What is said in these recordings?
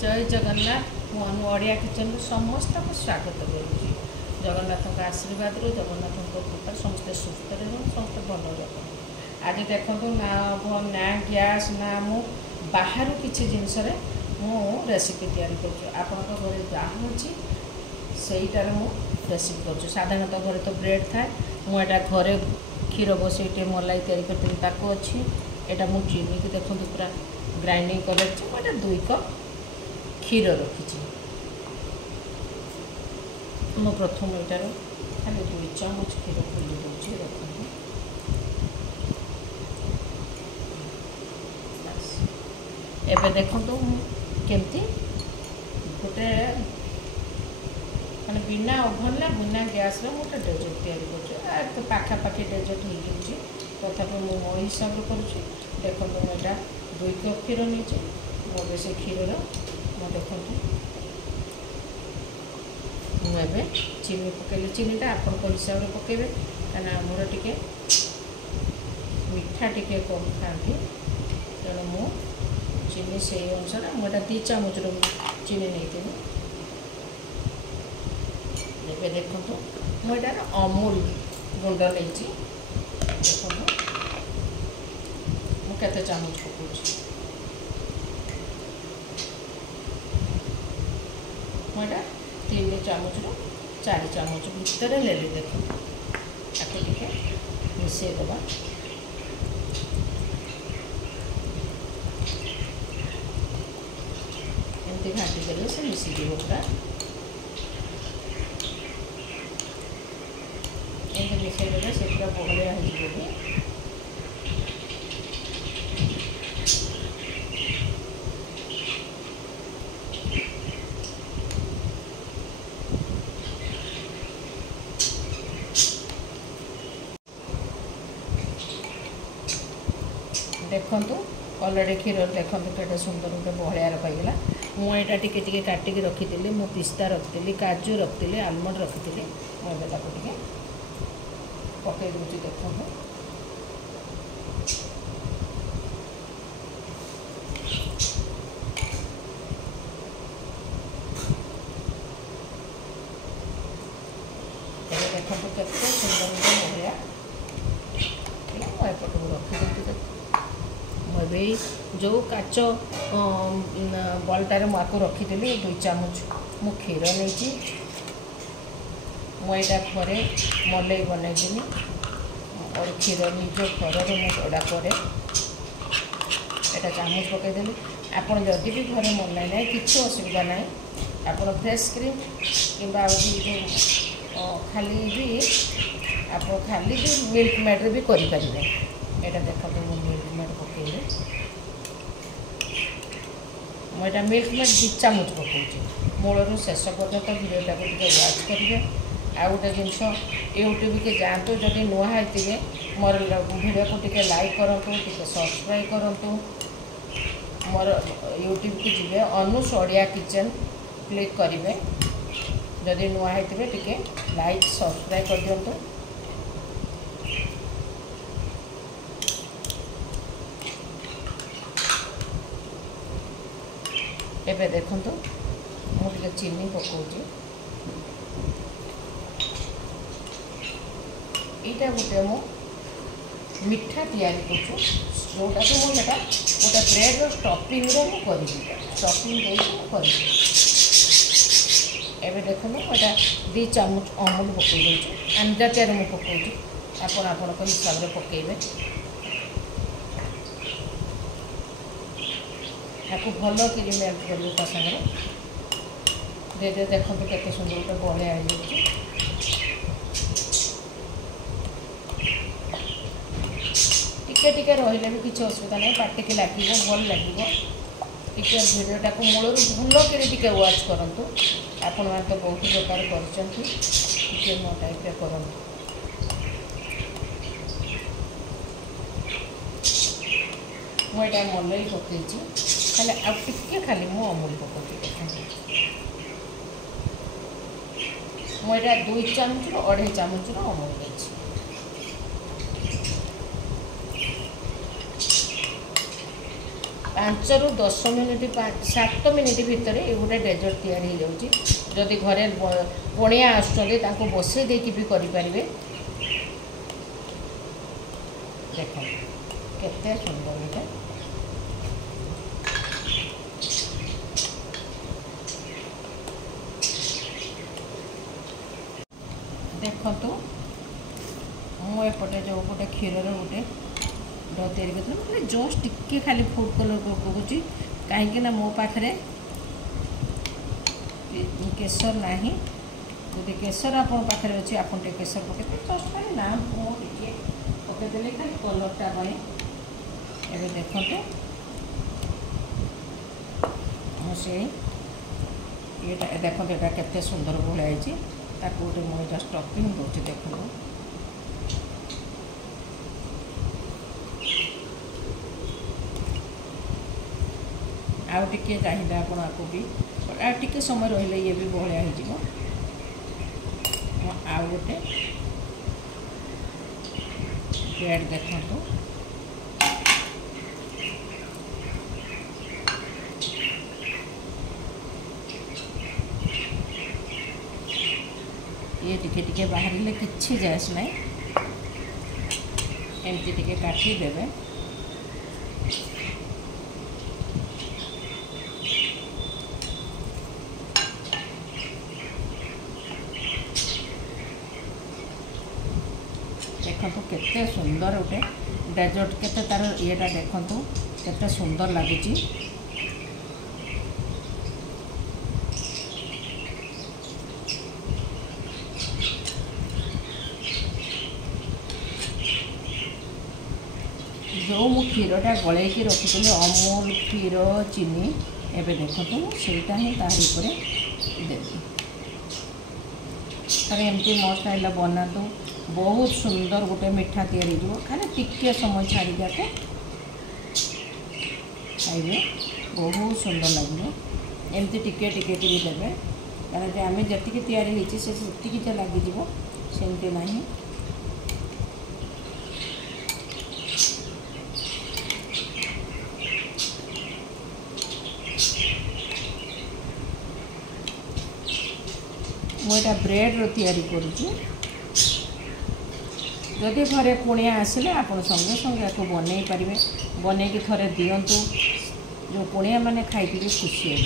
जय जगन्नाथ मु अनु ओडिया किचन समस्त को स्वागत करुँच जगन्नाथ आशीर्वाद जगन्नाथ कृपा समस्ते सुस्थ रह समस्त भल रह आज देखो ना गैस ना मु बाहर किसी जिनस मु रेसिपी तैयारी कर घरे जहाँ अच्छी सहीटार मु रेसिपी कर साधारणतः घरे तो ब्रेड थाए मुझा घरे क्षीर बसई मलाई तैयारी करती अच्छी यहाँ मुझे चीनी की देखो पूरा ग्राइंडिंग कर 2 कप क्षीर रखी मु प्रथम यार खाली 2 चामच क्षीर खोली दूसरी रखी एवं देखो केमती गोटे मैंने बिना ओभन ना बिना गैस गोटे डेजर्ट तैयारी पाखापाखि डेजर्ट हो जाऊँगी तथापि मु मो हिसाब से देखो मुझा 2 कप क्षीर नहीं मोटे से क्षीर देखो मुझे चीनी पकईली चीनीटा आपण हिसाब से पकेबे कहीं आमर टे मीठा टे कम खाती तेणु मु चीनी से अनुसार मुझे 2 चामच चीनी नहीं ए देखो मुझे अमूल गुंड नहीं देखो मुझे चामच पकाऊँ मुझा 3 चामच 4 चामच भितर ले देखो आपको टे मिसेदबा एमती घाटी देले से मिसीजी पूरा एमती मिसेदेले से पूरा बहलिया हो देखु अलरेडी क्षीर देखो के सुंदर गोटे बहलियार पाईगला मुझा टी काटिक रखी मु पिस्ता रखी काजू रखी आलमंड रखी मुझे टे पकई दूसरी देखो देखो के सुंदर गोटे बहलिया मुझे रखी देखो मुझे जो काच बल्टार मुझे रखी 2 चामच मु क्षीर नहीं मुझा घरे मलाई बनईनी और क्षीर निज घर मुझा करे यहाँ चामच पकईदेली आपड़ जदि भी घरे मलाई ना कि असुविधा ना आप फ्रेश क्रीम कि खाली भी आप खाली भी मिल्क मेड भी करें यहाँ देखो मिल्क मेड पकईले मुझा मिल्क मेड 2 चामच पकाऊँ मूलर शेष पर्यंत भिडियोटा को वाच करेंगे आ गोटे जिनस यूट्यूब के जातु जदि नुआ होते मोर भिडियो को टे लाइक करूँ टे सब्सक्राइब करूँ मोर यूट्यूब को जी अनुस ओडिया किचन क्लिक करेंगे जदि नुआ होते टे लाइक सब्सक्राइब कर दिंतु एबे देखो मुझे चीनी पकाऊँ यहाँ गोटे मु मिठा तैयारी कर जोटा कि मुझे गोटे ब्रेड स्टफिंग करी स्टफिंग कर एबे देखो यहाँ 2 चामच अमूल पकई दूँ अंदाजार मुझे पकाऊँ आपण हिसाब से पकेबे आपको भल कि मेल्ट कर सागर दे देखो केते सुंदर गोटे बहलिया हो टिके रही भी किसी असुविधा नहीं पार्टी की लगे भल लगे टे भिडियोटा को मूल भल कर वाच करूँ आपण मैंने तो बहुत प्रकार कर मो टाइप करूँ मुझा मलाई पकई खाली आगे खाली मु अमूल पकाऊँ मुझा 2 चामच 2.5 चामच अमूल नहीं 5 ରୁ 10 मिनिट 7 मिनिट भितर ये गोटे डेजर्ट तैयारी हो जाऊँगी। जदि घरे पणिया आसुँच बसई देकी भी करें। देख केते सुंदर ये देखु मुझे जो गोटे क्षीर गोटे तैयारी कर जस्ट टिके खाली फूड कलर पकाऊँगी कहीं मो पाखे केसर ना जदि केसर आप पाखे अच्छे आप केसर पकड़े जस्ट खाली ना मुझे पकईदे खाली कलरटा ए देखते से ये देखते यहाँ केते सुंदर भाई ताकू गोटे मुझे स्टफिंग दूसरी देखो आउ टिके चाहिए आपको भी टिके समय रही ये भी बहलिया हो आउ गोटे ब्रेड देखो ये टिके टिके बाहर किसी जायस ना एमती टिके काटिदेवे देखो केते सुंदर गोटे डेजर्ट केते तार येटा देखो केते सुंदर लगुच जो मु क्षीरटा गलैकी रखी अमूल क्षीर चीनी एवं देखो सेटा ही तारी देवी तार एमती मो स्टाइल बना तो बहुत सुंदर गोटे मिठा तैयारी हो खाली टिके समय छाड़ी जाके खाइबे बहुत सुंदर लगे एमती टिके टिके देवे कारण आम जी तैयारी होती से लगे सेमती ना मुझे ब्रेड तैयारी करुँची जदि घरे कुणिया आसिले आप संगे संगे आपको बनई पारे बनई थरे दिंतु जो कुणिया मैंने खाई खुशी है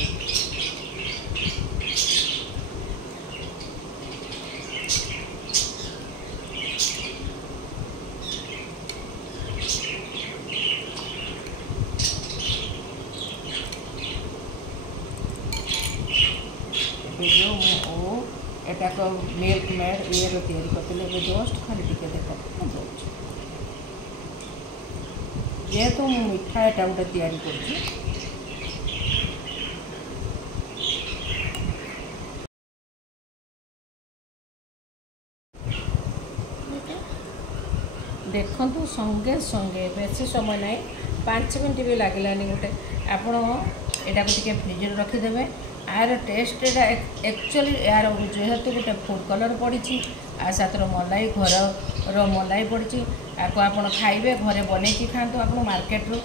जो एटा को मिल्क मेड ये तैयारी करते जस्ट खाली टिके देखो जेहेतु मिठा एटा गोटे तैयारी कर देखु संगे संगे बेसी समय ना 5 मिनट भी लगलानी गोटे आपण यहाँ को फ्रिज रखीदे यार टेस्ट एक्चुअली यार जेहेतु गोटे फूड कलर पड़ी आ साथ मलाई घर मलाई पड़ी आपको आप खाइबे घरे बनई खातु आप मार्केट रू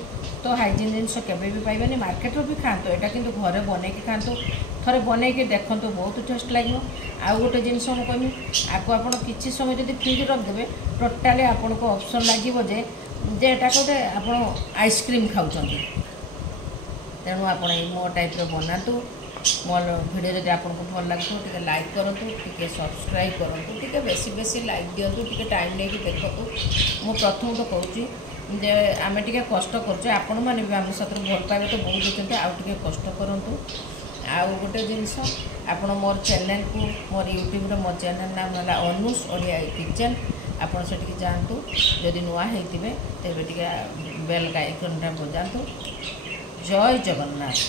तो हाइजीन जिनस केवे भी पाइबे मार्केट भी खातु यहाँ कि घरे बनई खातु थरे बनई देखु बहुत टेस्ट लगे आउ गोटे जिनस मुझे कहमी आपको आप किसी समय जब फ्रिज रखिदे टोटाली आपन को ऑप्शन लगे जेटा गोटे आप आइसक्रीम खाऊँ तेणु आप मो टाइप बनातु मोर वीडियो जब आपको भल लगे टे लाइक करूँ टे सब्सक्राइब करूँ टे बेसी बेसी लाइक दिंतु टे टाइम नहीं देखु मु प्रथम तो कहूँ जे आम टे कष्ट करुचे आपण मैंने भी आम साथ भल पाइबे तो बहुत देते आउ टे कष्ट करूँ आउ गोटे जिनस आपण मोर चैनल को मोर यूट्यूब मो चैनल नाम है अनुष ओडिया किचन आपड़ से जातु जदि नुआ होते तेरे टे बेल आइकनटा बजातु जय जगन्नाथ।